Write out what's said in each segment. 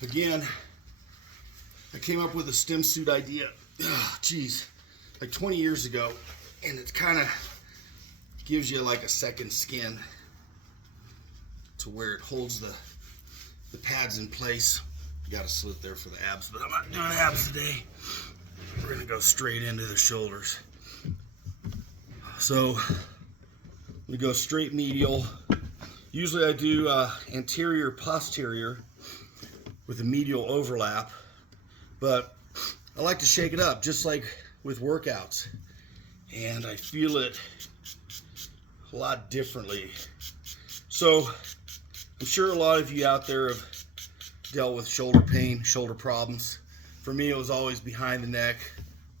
Again, I came up with a stim suit idea, like 20 years ago, and it kind of gives you like a second skin to where it holds the pads in place. You got a slit there for the abs, but I'm not doing abs today. We're gonna go straight into the shoulders. So we go straight medial. Usually I do anterior posterior with a medial overlap, but I like to shake it up just like with workouts, and I feel it a lot differently. So I'm sure a lot of you out there have dealt with shoulder pain, shoulder problems. For me, it was always behind the neck,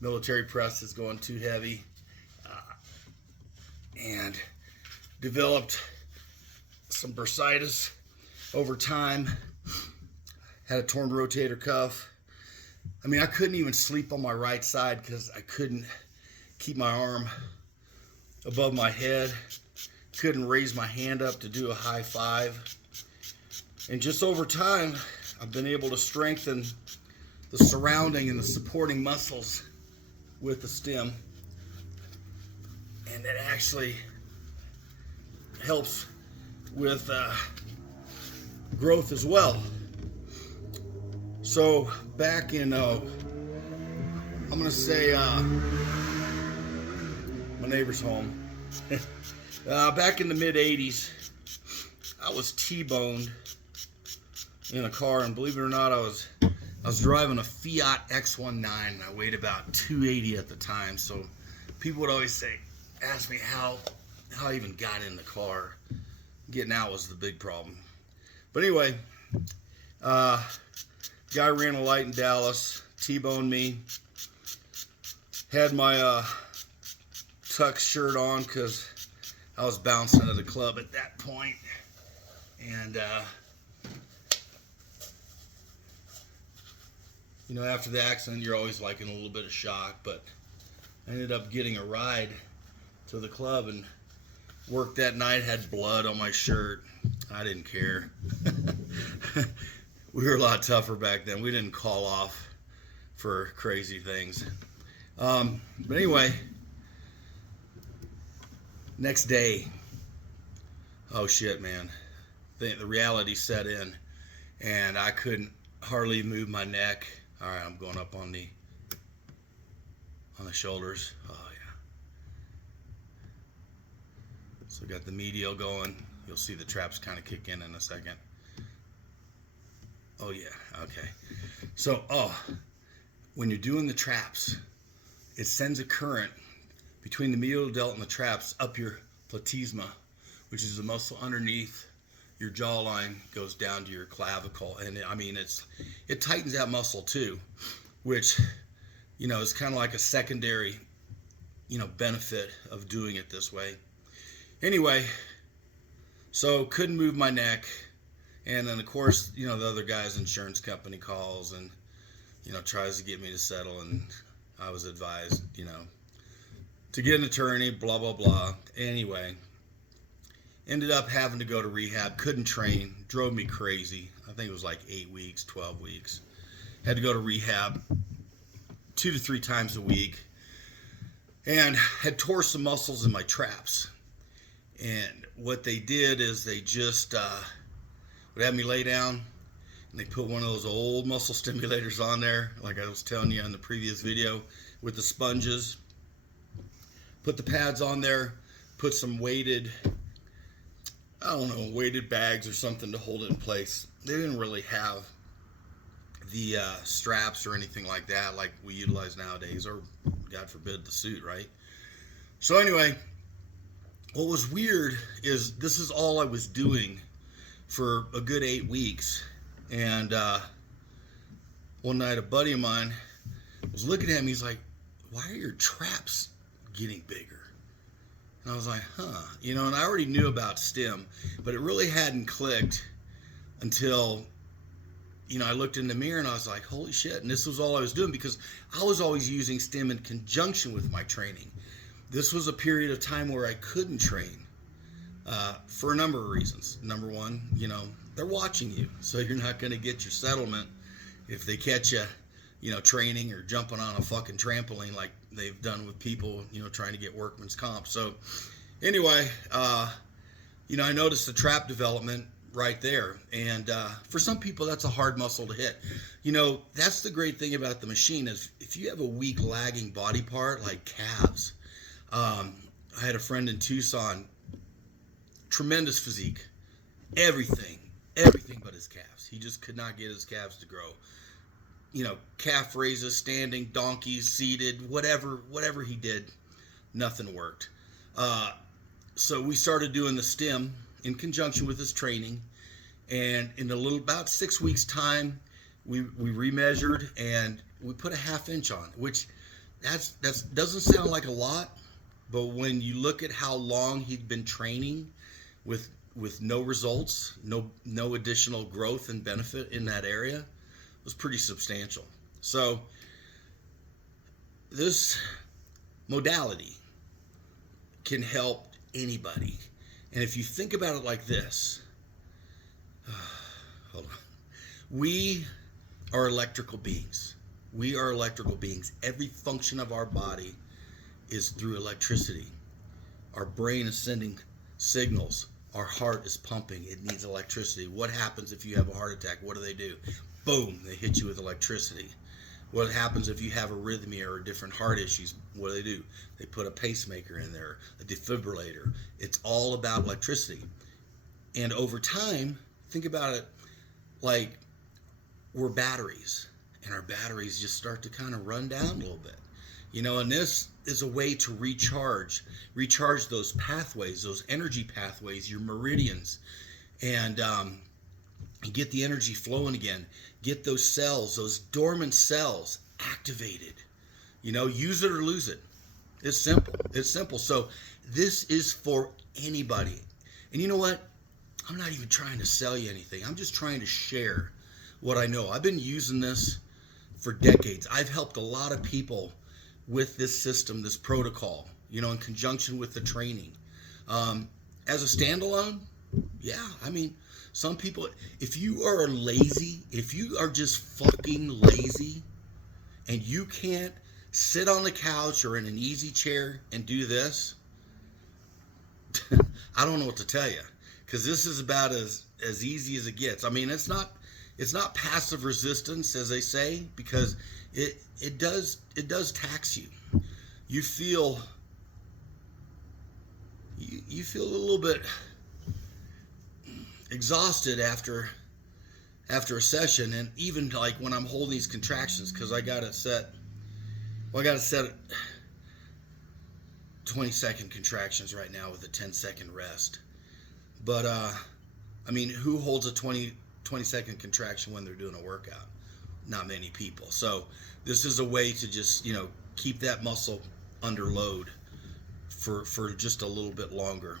military press is going too heavy, and developed some bursitis over time. Had a torn rotator cuff. I mean, I couldn't even sleep on my right side because I couldn't keep my arm above my head. Couldn't raise my hand up to do a high five. And just over time, I've been able to strengthen the surrounding and the supporting muscles with the stim. And it actually helps with growth as well. So back in, I'm gonna say my neighbor's home. Back in the mid 80s, I was T-boned in a car, and believe it or not, I was driving a Fiat X19, and I weighed about 280 at the time. So people would always ask me how I even got in the car. Getting out was the big problem. But anyway, guy ran a light in Dallas, T-boned me. Had my tux shirt on because I was bouncing at the club at that point. And you know, after the accident, you're always like in a little bit of shock, but I ended up getting a ride to the club and worked that night, had blood on my shirt. I didn't care. We were a lot tougher back then. We didn't call off for crazy things. But anyway, next day, oh shit, man. The reality set in, and I couldn't hardly move my neck. All right, I'm going up on the shoulders. Oh yeah. So got the medial going. You'll see the traps kind of kick in a second. Oh yeah, okay. So, when you're doing the traps, it sends a current between the medial delt and the traps up your platysma, which is the muscle underneath your jawline, goes down to your clavicle, and it tightens that muscle too, which, you know, is kind of like a secondary, you know, benefit of doing it this way. Anyway, so couldn't move my neck, and then of course, you know, the other guy's insurance company calls and, you know, tries to get me to settle, and I was advised, you know, to get an attorney, blah blah blah. Anyway, ended up having to go to rehab, couldn't train, drove me crazy. I think it was like 8 weeks, 12 weeks. Had to go to rehab 2 to 3 times a week, and had tore some muscles in my traps. And what they did is they just would have me lay down, and they put one of those old muscle stimulators on there, like I was telling you in the previous video, with the sponges. Put the pads on there, put some weighted bags or something to hold it in place. They didn't really have the straps or anything like that like we utilize nowadays, or God forbid the suit, right? So anyway, what was weird is this is all I was doing for a good 8 weeks. And one night a buddy of mine was looking at me, he's like, why are your traps getting bigger? And I was like, you know, and I already knew about stim, but it really hadn't clicked until, you know, I looked in the mirror and I was like, holy shit. And this was all I was doing because I was always using stim in conjunction with my training. This was a period of time where I couldn't train for a number of reasons. Number one, you know, they're watching you, so you're not going to get your settlement if they catch you, training or jumping on a fucking trampoline like they've done with people, trying to get workman's comp. So anyway, I noticed the trap development right there. And for some people, that's a hard muscle to hit. That's the great thing about the machine is if you have a weak lagging body part like calves. I had a friend in Tucson, tremendous physique, everything but his calves. He just could not get his calves to grow. Calf raises, standing, donkeys, seated, whatever he did, nothing worked. So we started doing the stim in conjunction with his training, and in about 6 weeks time, we remeasured and we put a 1/2 inch on, which that's doesn't sound like a lot, but when you look at how long he'd been training with no results, no additional growth and benefit in that area, was pretty substantial. So this modality can help anybody. And if you think about it like this, hold on. We are electrical beings. We are electrical beings. Every function of our body is through electricity. Our brain is sending signals. Our heart is pumping. It needs electricity. What happens if you have a heart attack? What do? Boom, they hit you with electricity. What happens if you have arrhythmia or different heart issues? What do? They put a pacemaker in there, a defibrillator. It's all about electricity. And over time, think about it like we're batteries, and our batteries just start to kind of run down a little bit. And this is a way to recharge those pathways, those energy pathways, your meridians, and get the energy flowing again. Get those cells, those dormant cells activated. Use it or lose it. It's simple. So this is for anybody. And you know what? I'm not even trying to sell you anything. I'm just trying to share what I know. I've been using this for decades. I've helped a lot of people with this system, this protocol, in conjunction with the training. As a standalone, yeah, some people, if you are lazy, if you are just fucking lazy and you can't sit on the couch or in an easy chair and do this, I don't know what to tell you, because this is about as easy as it gets. It's not passive resistance, as they say, because it does tax you. You feel a little bit exhausted after a session, and even like when I'm holding these contractions, because I got it set. Well, I got it set at 20-second contractions right now with a 10-second rest. But who holds a 20-second contraction when they're doing a workout? Not many people. So this is a way to just keep that muscle under load for just a little bit longer.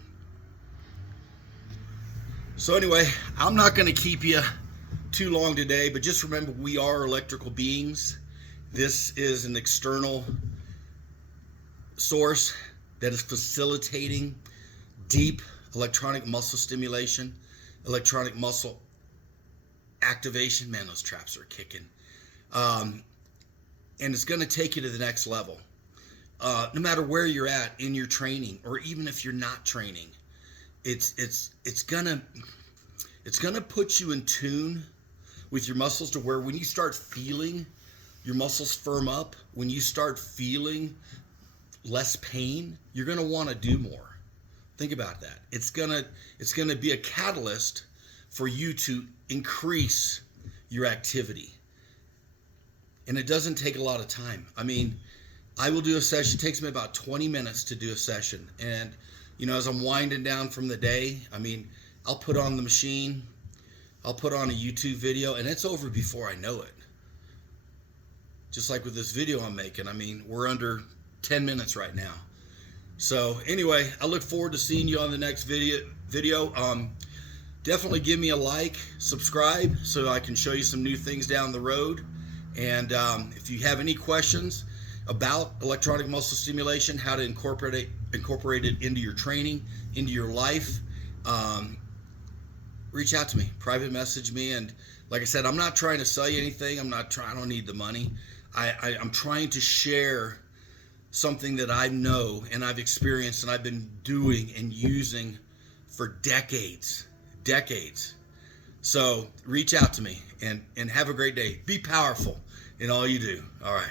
So anyway, I'm not going to keep you too long today, but just remember, we are electrical beings. This is an external source that is facilitating deep electronic muscle stimulation, electronic muscle activation. Man, those traps are kicking. And it's going to take you to the next level. No matter where you're at in your training, or even if you're not training, it's gonna put you in tune with your muscles to where when you start feeling your muscles firm up, when you start feeling less pain, you're gonna want to do more. Think about that. It's gonna be a catalyst for you to increase your activity. And it doesn't take a lot of time. I will do a session. It takes me about 20 minutes to do a session. And, as I'm winding down from the day, I'll put on the machine, I'll put on a YouTube video, and it's over before I know it. Just like with this video I'm making. We're under 10 minutes right now. So anyway, I look forward to seeing you on the next video. Definitely give me a like, subscribe, so I can show you some new things down the road. And if you have any questions about electronic muscle stimulation, how to incorporate it into your training, into your life, reach out to me, private message me. And like I said, I'm not trying to sell you anything. I don't need the money. I'm trying to share something that I know and I've experienced and I've been doing and using for decades. So reach out to me and have a great day. Be powerful in all you do. All right.